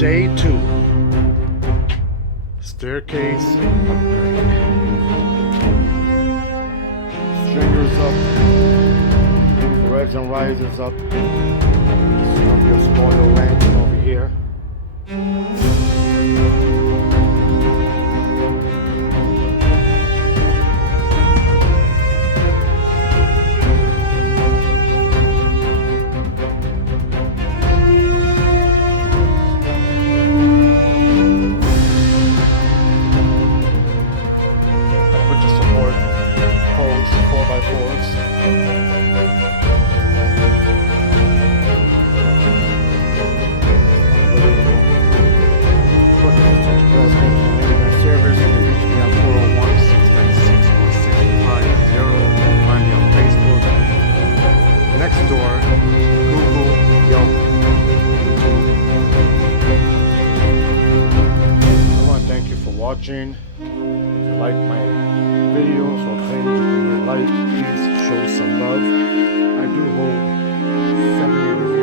Day 2. Staircase upgrade. Stringers up. Revs and risers up. This is gonna be a spoiler lantern over here. Watching. If you like my videos or page, you can like, please show some love. I do hold 7 years